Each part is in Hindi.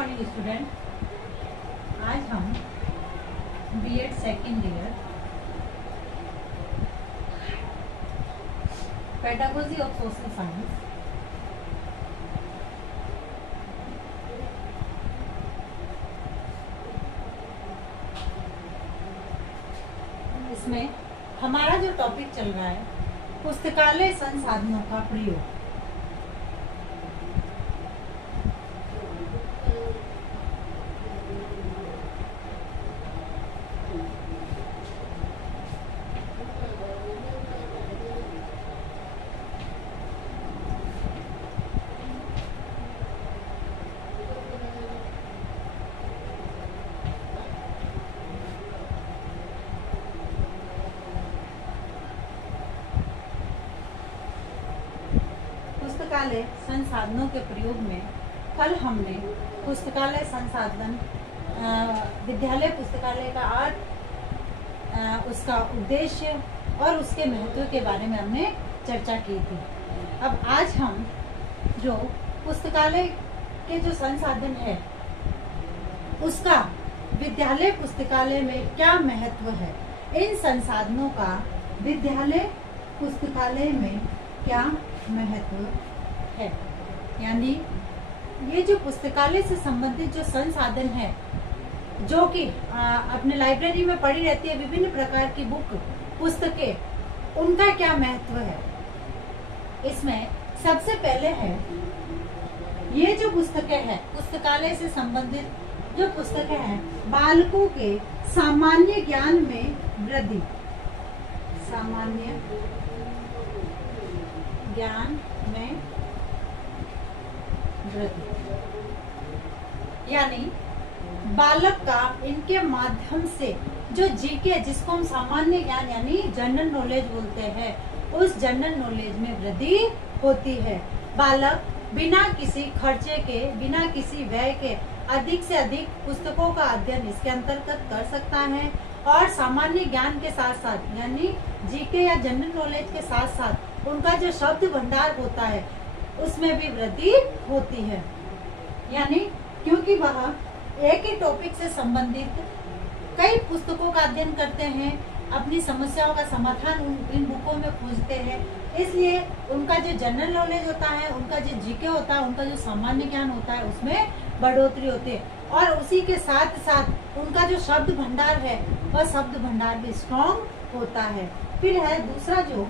मॉर्निंग स्टूडेंट, आज हम B Ed second year pedagogy of social science इसमें हमारा जो टॉपिक चल रहा है पुस्तकालय संसाधनों का प्रयोग। पुस्तकालय संसाधनों के प्रयोग में कल हमने पुस्तकालय संसाधन विद्यालय पुस्तकालय का अर्थ, उसका उद्देश्य और उसके महत्व के बारे में हमने चर्चा की थी। अब आज हम जो पुस्तकालय के जो संसाधन है उसका विद्यालय पुस्तकालय में क्या महत्व है, इन संसाधनों का विद्यालय पुस्तकालय में क्या महत्व है, यानी ये जो पुस्तकालय से संबंधित जो संसाधन है जो कि अपने लाइब्रेरी में पड़ी रहती है, विभिन्न प्रकार की बुक पुस्तकें, उनका क्या महत्व है। इसमें सबसे पहले है ये जो पुस्तकें हैं, पुस्तकालय से संबंधित जो पुस्तकें हैं, बालकों के सामान्य ज्ञान में वृद्धि, सामान्य ज्ञान में वृद्धि, यानी बालक का इनके माध्यम से जो जीके, जिसको हम सामान्य ज्ञान यानी जनरल नॉलेज बोलते हैं, उस जनरल नॉलेज में वृद्धि होती है। बालक बिना किसी खर्चे के, बिना किसी व्यय के अधिक से अधिक पुस्तकों का अध्ययन इसके अंतर्गत कर सकता है और सामान्य ज्ञान के साथ साथ यानी जीके या जनरल नॉलेज के साथ साथ उनका जो शब्द भंडार होता है उसमें भी वृद्धि होती है। यानी क्योंकि वह एक ही टॉपिक से संबंधित कई पुस्तकों का अध्ययन करते हैं, अपनी समस्याओं का समाधान इन बुकों में खोजते हैं, इसलिए उनका जो जनरल नॉलेज होता है, उनका जो जीके होता है, उनका जो सामान्य ज्ञान होता है उसमें बढ़ोतरी होती है और उसी के साथ साथ उनका जो शब्द भंडार है वह शब्द भंडार भी स्ट्रॉन्ग होता है। फिर है दूसरा जो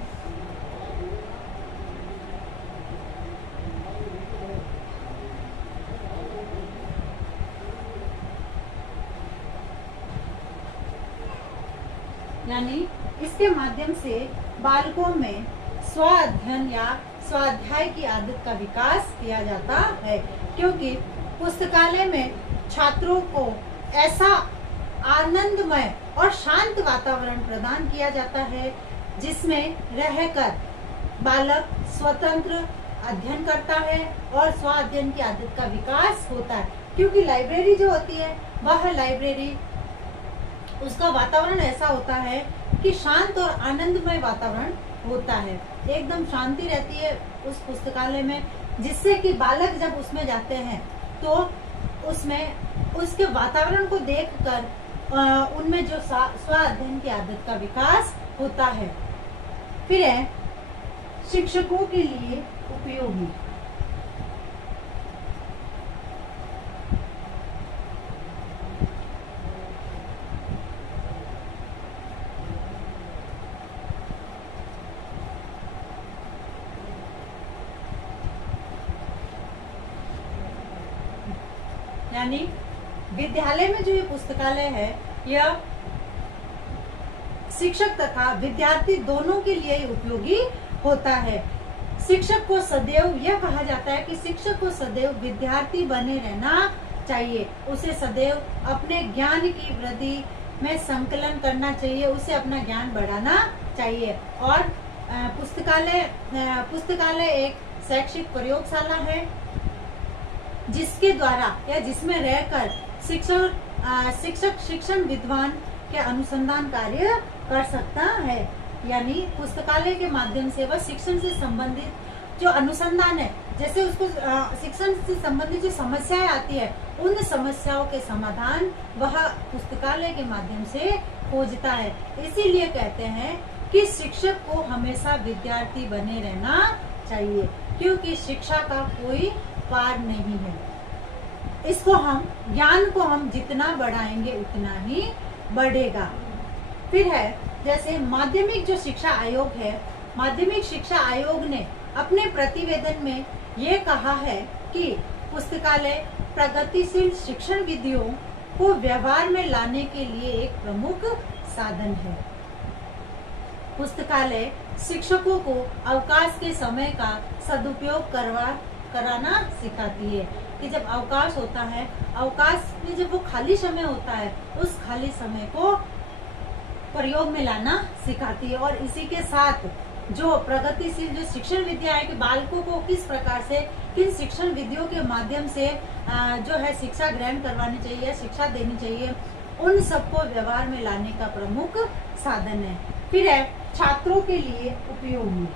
यानी इसके माध्यम से बालकों में स्व अध्ययन या स्वाध्याय की आदत का विकास किया जाता है, क्योंकि पुस्तकालय में छात्रों को ऐसा आनंदमय और शांत वातावरण प्रदान किया जाता है जिसमें रहकर बालक स्वतंत्र अध्ययन करता है और स्व अध्ययन की आदत का विकास होता है। क्योंकि लाइब्रेरी जो होती है वह लाइब्रेरी, उसका वातावरण ऐसा होता है कि शांत और आनंदमय वातावरण होता है, एकदम शांति रहती है उस पुस्तकालय में, जिससे कि बालक जब उसमें जाते हैं तो उसमें उसके वातावरण को देखकर उनमें जो स्व अध्ययन की आदत का विकास होता है। फिर है शिक्षकों के लिए उपयोगी, यानी विद्यालय में जो ये पुस्तकालय है यह शिक्षक तथा विद्यार्थी दोनों के लिए उपयोगी होता है। शिक्षक को सदैव यह कहा जाता है कि शिक्षक को सदैव विद्यार्थी बने रहना चाहिए, उसे सदैव अपने ज्ञान की वृद्धि में संकलन करना चाहिए, उसे अपना ज्ञान बढ़ाना चाहिए। और पुस्तकालय एक शैक्षिक प्रयोगशाला है जिसके द्वारा या जिसमें रहकर शिक्षक शिक्षण विद्वान के अनुसंधान कार्य कर सकता है। यानी पुस्तकालय के माध्यम से वह शिक्षण से संबंधित जो अनुसंधान है, जैसे उसको शिक्षण से संबंधित जो समस्याएं आती है, उन समस्याओं के समाधान वह पुस्तकालय के माध्यम से खोजता है। इसीलिए कहते हैं कि शिक्षक को हमेशा विद्यार्थी बने रहना चाहिए, क्योंकि शिक्षा का कोई पार नहीं है। इसको हम ज्ञान को हम जितना बढ़ाएंगे उतना ही बढ़ेगा। फिर है जैसे माध्यमिक जो शिक्षा आयोग है, माध्यमिक शिक्षा आयोग ने अपने प्रतिवेदन में ये कहा है कि पुस्तकालय प्रगतिशील शिक्षण विधियों को व्यवहार में लाने के लिए एक प्रमुख साधन है। पुस्तकालय शिक्षकों को अवकाश के समय का सदुपयोग कराना सिखाती है कि जब अवकाश होता है, अवकाश में जब वो खाली समय होता है, उस खाली समय को प्रयोग में लाना सिखाती है। और इसी के साथ जो प्रगतिशील जो शिक्षण विधियां है कि बालकों को किस प्रकार से किन शिक्षण विधियों के माध्यम से जो है शिक्षा ग्रहण करवानी चाहिए या शिक्षा देनी चाहिए, उन सबको व्यवहार में लाने का प्रमुख साधन है। फिर है छात्रों के लिए उपयोगी।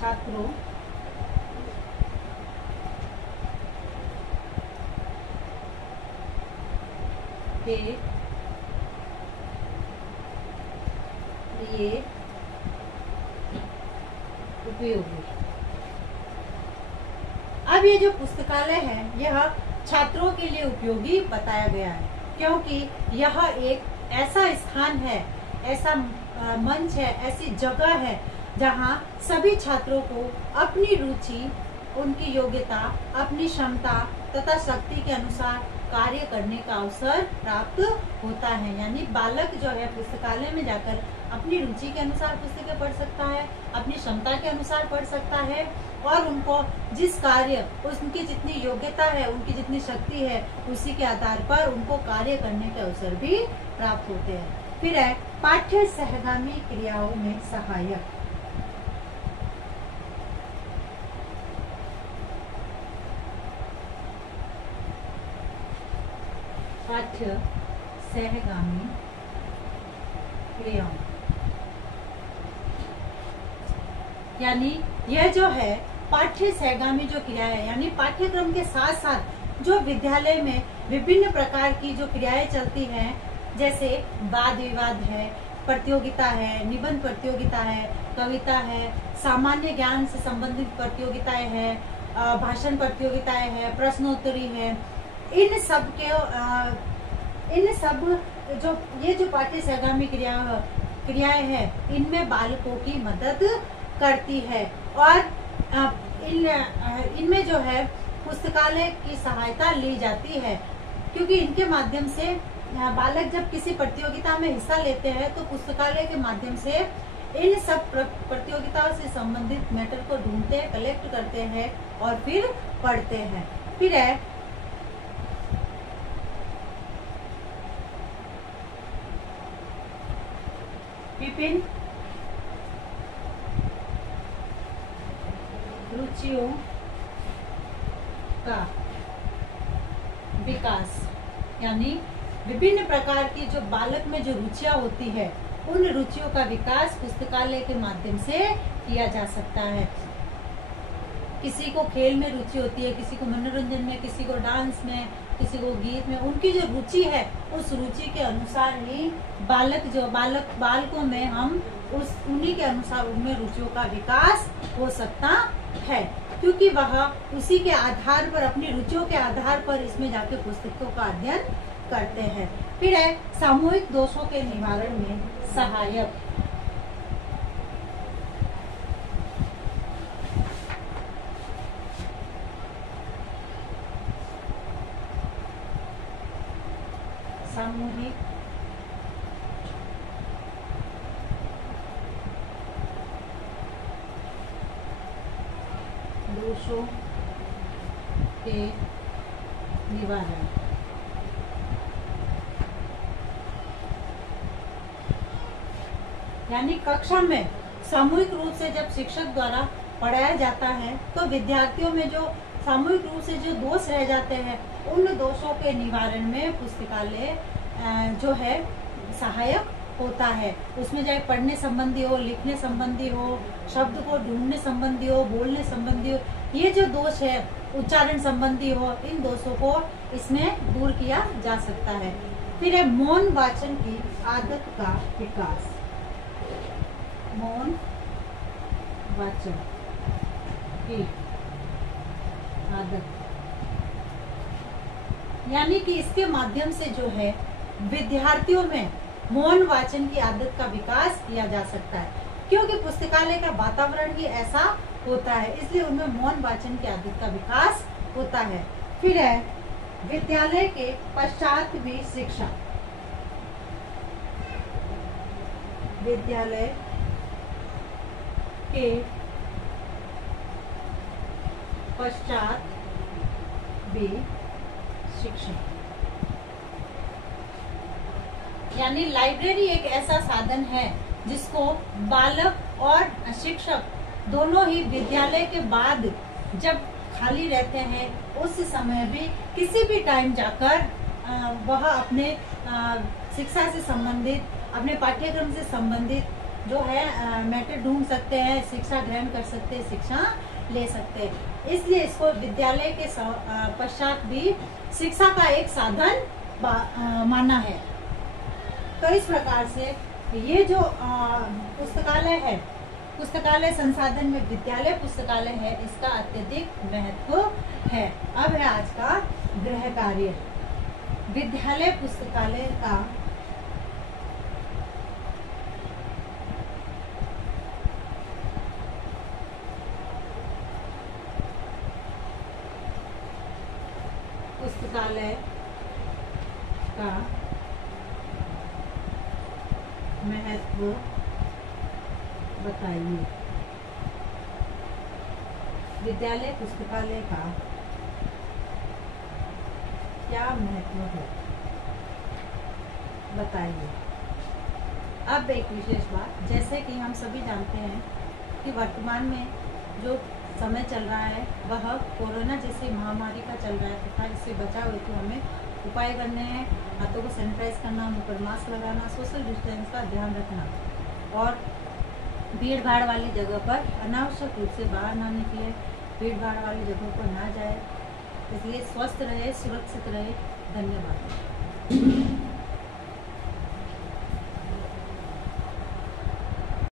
छात्रों के लिए उपयोगी। अब ये जो पुस्तकालय है यह छात्रों के लिए उपयोगी बताया गया है, क्योंकि यह एक ऐसा स्थान है, ऐसा मंच है, ऐसी जगह है जहाँ सभी छात्रों को अपनी रुचि, उनकी योग्यता, अपनी क्षमता तथा शक्ति के अनुसार कार्य करने का अवसर प्राप्त होता है। यानी बालक जो है पुस्तकालय में जाकर अपनी रुचि के अनुसार पुस्तकें पढ़ सकता है, अपनी क्षमता के अनुसार पढ़ सकता है, और उनको जिस कार्य, उनकी जितनी योग्यता है, उनकी जितनी शक्ति है, उसी के आधार पर उनको कार्य करने के अवसर भी प्राप्त होते हैं। फिर है पाठ्य सहगामी क्रियाओं में सहायक। पाठ्य सहगामी क्रियाओं यानी यह जो है पाठ्य सहगामी जो क्रिया है, यानी पाठ्यक्रम के साथ साथ जो विद्यालय में विभिन्न प्रकार की जो क्रियाएं चलती हैं, जैसे वाद विवाद है, प्रतियोगिता है, निबंध प्रतियोगिता है, कविता है, सामान्य ज्ञान से संबंधित प्रतियोगिताएं हैं, भाषण प्रतियोगिताएं है, प्रश्नोत्तरी है, इन सब जो ये जो पाठ्य सहगामी क्रियाएं हैं, इनमें बालकों की मदद करती है। और इनमें जो है पुस्तकालय की सहायता ली जाती है, क्योंकि इनके माध्यम से बालक जब किसी प्रतियोगिता में हिस्सा लेते हैं तो पुस्तकालय के माध्यम से इन सब प्रतियोगिताओं से संबंधित मैटर को ढूंढते हैं, कलेक्ट करते हैं और फिर पढ़ते हैं। फिर है विभिन्न रुचियों का विकास, यानी विभिन्न प्रकार की जो बालक में जो रुचियां होती है, उन रुचियों का विकास पुस्तकालय के माध्यम से किया जा सकता है। किसी को खेल में रुचि होती है, किसी को मनोरंजन में, किसी को डांस में, किसी को गीत में, उनकी जो रुचि है उस रुचि के अनुसार ही बालकों में हम उन्हीं के अनुसार उनमें रुचियों का विकास हो सकता है, क्योंकि वह उसी के आधार पर, अपनी रुचियों के आधार पर इसमें जाके पुस्तकों का अध्ययन करते हैं। फिर है सामूहिक दोषों के निवारण में सहायक। सामूहिक दोषों के निवारण। यानी कक्षा में सामूहिक रूप से जब शिक्षक द्वारा पढ़ाया जाता है तो विद्यार्थियों में जो सामूहिक रूप से जो दोष रह जाते हैं, उन दोषों के निवारण में पुस्तकालय जो है सहायक होता है। उसमें चाहे पढ़ने संबंधी हो, लिखने संबंधी हो, शब्द को ढूंढने संबंधी हो, बोलने संबंधी हो, ये जो दोष है उच्चारण संबंधी हो, इन दोषों को इसमें दूर किया जा सकता है। फिर है मौन वाचन की आदत का विकास। मौन वाचन की आदत, यानी कि इसके माध्यम से जो है विद्यार्थियों में मौन वाचन की आदत का विकास किया जा सकता है, क्योंकि पुस्तकालय का वातावरण ही ऐसा होता है, इसलिए उनमें मौन वाचन की आदत का विकास होता है। फिर है विद्यालय के पश्चात भी शिक्षा। विद्यालय के पश्चात भी शिक्षा, यानी लाइब्रेरी एक ऐसा साधन है जिसको बालक और शिक्षक दोनों ही विद्यालय के बाद जब खाली रहते हैं उस समय भी किसी भी टाइम जाकर वह अपने शिक्षा से संबंधित, अपने पाठ्यक्रम से संबंधित जो है मैटर ढूंढ सकते हैं, शिक्षा ग्रहण कर सकते हैं, शिक्षा ले सकते हैं। इसलिए इसको विद्यालय के पश्चात भी शिक्षा का एक साधन माना है। तो इस प्रकार से ये जो पुस्तकालय है, पुस्तकालय संसाधन में विद्यालय पुस्तकालय है, इसका अत्यधिक महत्व है। अब है आज का गृह कार्य। विद्यालय पुस्तकालय का महत्व बताइए। विद्यालय पुस्तकालय का क्या महत्व है, बताइए। अब एक विशेष बात, जैसे कि हम सभी जानते हैं कि वर्तमान में जो समय चल रहा है वह कोरोना जैसी महामारी का चल रहा है तथा इससे बचाव हेतु हमें उपाय करने हैं। हाथों को सैनिटाइज करना, मुंह पर मास्क लगाना, सोशल डिस्टेंस का ध्यान रखना और भीड़ भाड़ वाली जगह पर अनावश्यक रूप से बाहर ना निकले, भीड़ भाड़ वाली जगहों पर ना जाए। इसलिए स्वस्थ रहे, सुरक्षित रहे। धन्यवाद।